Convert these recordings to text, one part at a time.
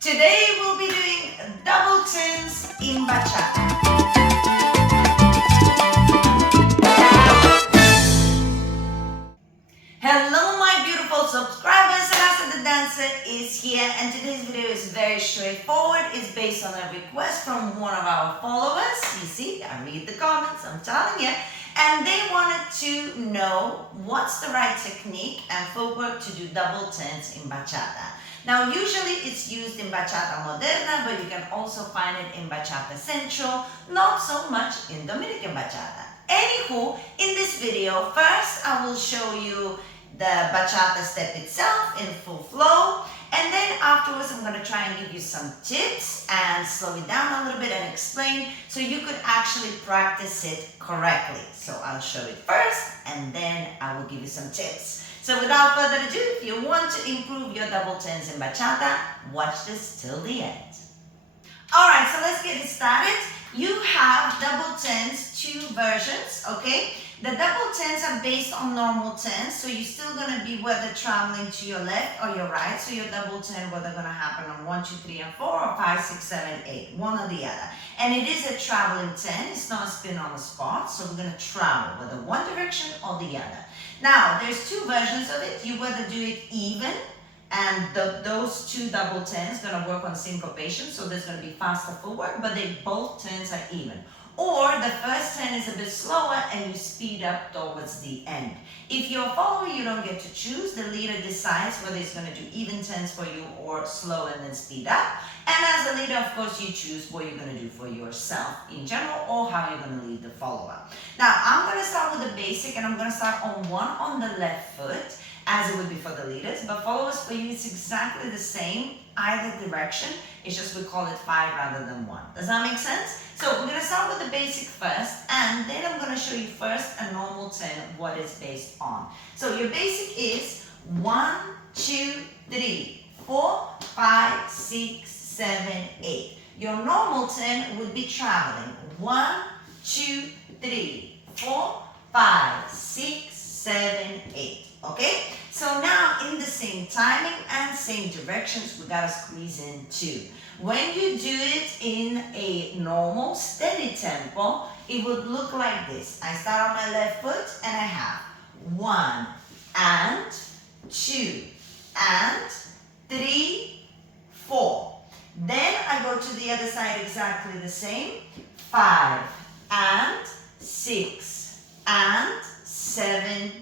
Today we'll be doing double turns in bachata. Hello my beautiful subscribers, Rasa the dancer is here and today's video is very straightforward. It's based on a request from one of our followers. You see, I read the comments, I'm telling you. And they wanted to know what's the right technique and footwork to do double turns in bachata. Now usually it's used in Bachata moderna, but you can also find it in Bachata sensual, not so much in Dominican Bachata. Anywho, in this video, first I will show you the bachata step itself in full flow, and then afterwards I'm going to try and give you some tips and slow it down a little bit and explain so you could actually practice it correctly. So I'll show it first and then I will give you some tips. So without further ado, if you want to improve your double turns in bachata, watch this till the end. Alright, so let's get it started. You have double turns, two versions, okay? The double turns are based on normal turns, so you're still going to be whether traveling to your left or your right. So your double turn, whether going to happen on 1, 2, 3, and 4, or 5, 6, 7, 8, one or the other. And it is a traveling turn, it's not a spin on the spot, so we're going to travel, whether one direction or the other. Now, there's two versions of it. You whether do it even, and those two double turns going to work on syncopation, so there's going to be faster footwork, but both turns are even. Or the first turn is a bit slower and you speed up towards the end. If you're a follower, you don't get to choose. The leader decides whether he's going to do even turns for you or slow and then speed up. And as a leader, of course, you choose what you're going to do for yourself in general or how you're going to lead the follower. Now, I'm going to start with the basic and I'm going to start on one on the left foot, as it would be for the leaders, but followers for you, it's exactly the same, either direction. It's just we call it 5 rather than 1. Does that make sense? So we're going to start with the basic first, and then I'm going to show you first a normal turn, what it's based on. So your basic is 1, 2, 3, 4, 5, 6, 7, 8. Your normal turn would be traveling 1, 2, 3, 4, 5, 6, 7, 8. Okay? So now in the same timing and same directions, we gotta squeeze in 2. When you do it in a normal, steady tempo, it would look like this. I start on my left foot and I have 1 and 2 and 3, 4. Then I go to the other side exactly the same. 5 and 6 and 7,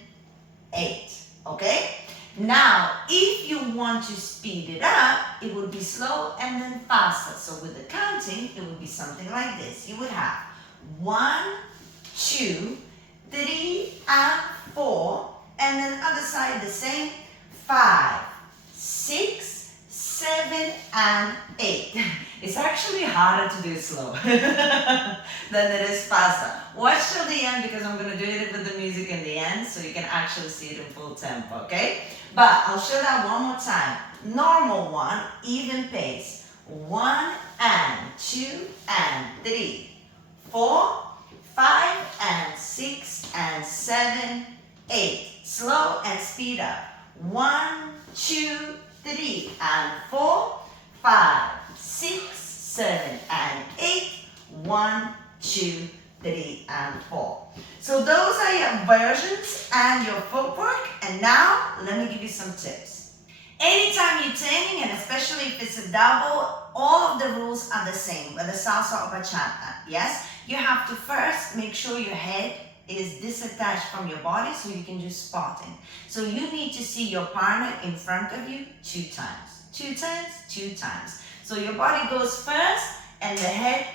8. Okay? Now, if you want to speed it up, it would be slow and then faster. So with the counting, it would be something like this. You would have 1, 2, 3, and 4. And then other side the same. 5, 6, 7, and 8. It's actually harder to do it slow than it is faster. Watch till the end because I'm going to do it with the music in the end so you can actually see it in full tempo, okay? But I'll show that one more time. Normal one, even pace. 1 and 2 and 3, 4, 5 and 6 and 7, 8. Slow and speed up. 1, 2, 3 and 4, 5, 6, 7 and 8. 1, 2, 3 and 4. So those are your versions and your footwork. And now let me give you some tips. Anytime you're turning, and especially if it's a double, all of the rules are the same, whether salsa or bachata. Yes, you have to first make sure your head is disattached from your body so you can do spotting. So you need to see your partner in front of you 2 times. 2 turns, 2 times. So your body goes first and the head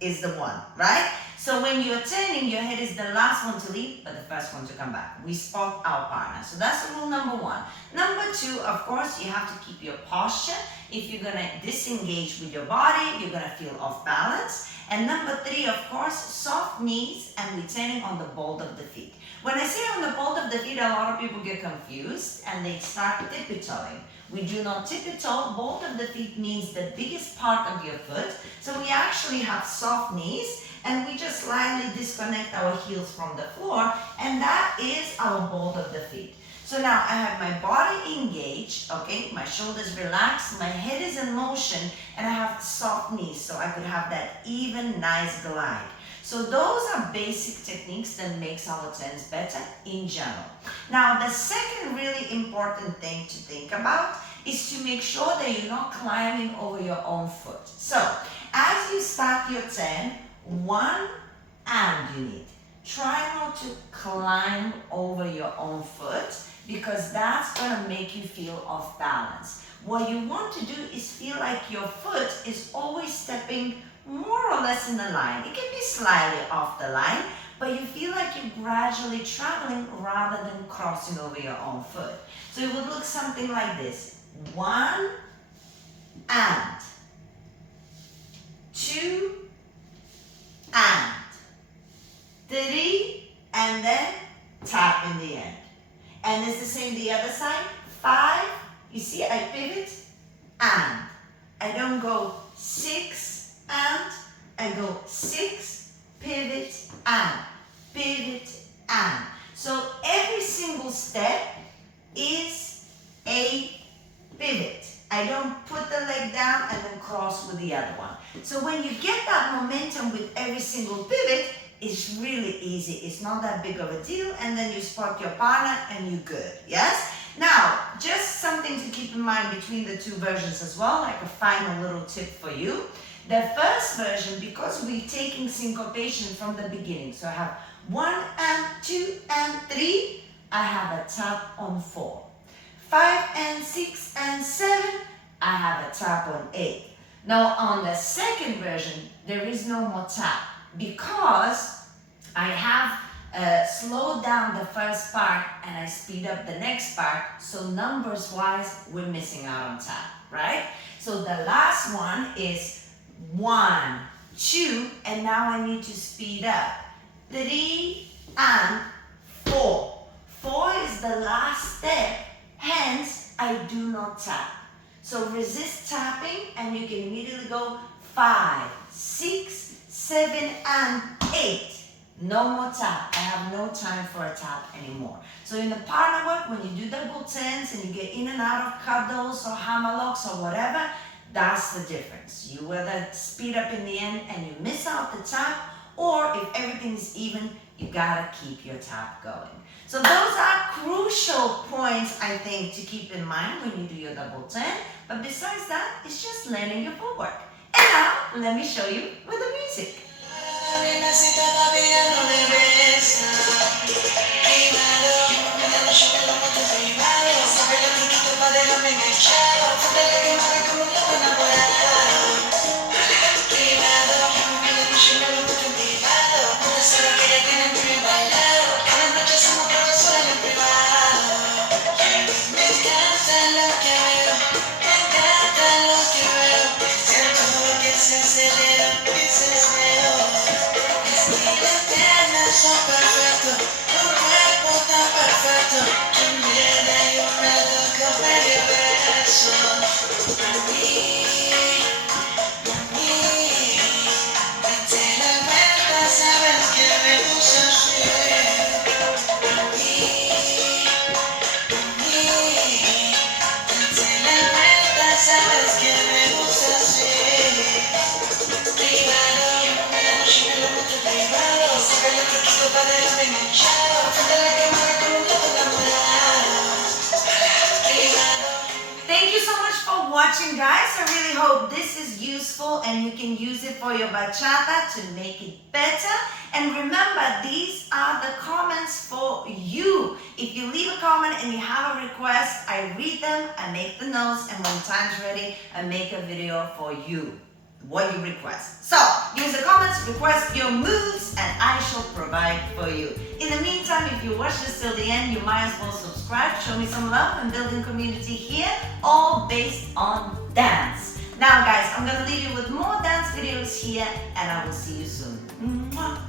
is the one, right? So when you're turning, your head is the last one to leave, but the first one to come back. We spot our partner. So that's rule number 1. Number 2, of course, you have to keep your posture. If you're going to disengage with your body, you're going to feel off balance. And number 3, of course, soft knees and returning on the ball of the feet. When I say on the ball of the feet, a lot of people get confused and they start tippy-toeing. We do not tippy-toe. Ball of the feet means the biggest part of your foot. So we actually have soft knees and we just slightly disconnect our heels from the floor, and that is our ball of the feet. So now I have my body engaged, okay? My shoulders relaxed, my head is in motion, and I have soft knees, so I could have that even, nice glide. So those are basic techniques that makes our turns better in general. Now, the second really important thing to think about is to make sure that you're not climbing over your own foot. So, as you start your turn, one and you need. Try not to climb over your own foot because that's going to make you feel off balance. What you want to do is feel like your foot is always stepping more or less in the line. It can be slightly off the line, but you feel like you're gradually traveling rather than crossing over your own foot. So it would look something like this. 1 and 2 and 3 and then tap in the end. And it's the same the other side. 5, you see I pivot and. I don't go 6 and, I go 6, pivot and, pivot and. So every single step is a pivot. I don't put the leg down and then cross with the other one. So when you get that momentum with every single pivot, it's really easy. It's not that big of a deal, and then you spot your partner and you're good, yes? Now, just something to keep in mind between the two versions as well, like a final little tip for you. The first version, because we're taking syncopation from the beginning, so I have 1 and 2 and 3, I have a tap on 4. 5 and 6 and 7, I have a tap on 8. Now on the second version, there is no more tap because I have slowed down the first part and I speed up the next part, so numbers wise, we're missing out on tap, right? So the last one is 1, 2, and now I need to speed up. 3 and 4. 4 is the last step, hence I do not tap. So resist tapping and you can immediately go 5, 6, 7 and 8. No more tap. I have no time for a tap anymore. So in the partner work, when you do double turns and you get in and out of cuddles or hammerlocks or whatever, that's the difference. You either speed up in the end and you miss out the tap, or if everything's even, you gotta keep your tap going. So those are crucial points, I think, to keep in mind when you do your double turn. But besides that, it's just learning your footwork. And now, let me show you with the music. Thank you so much for watching, guys. I really hope this is useful and you can use it for your bachata to make it better. And remember, these are the comments for you. If you leave a comment and you have a request, I read them, I make the notes, and when time's ready, I make a video for you, what you request. So, use the comments, request your moves, and I shall provide for you. In the meantime, if you watch this till the end, you might as well subscribe, show me some love, and building community here, all based on dance. Now guys, I'm gonna leave you with more dance videos here, and I will see you soon. Mwah.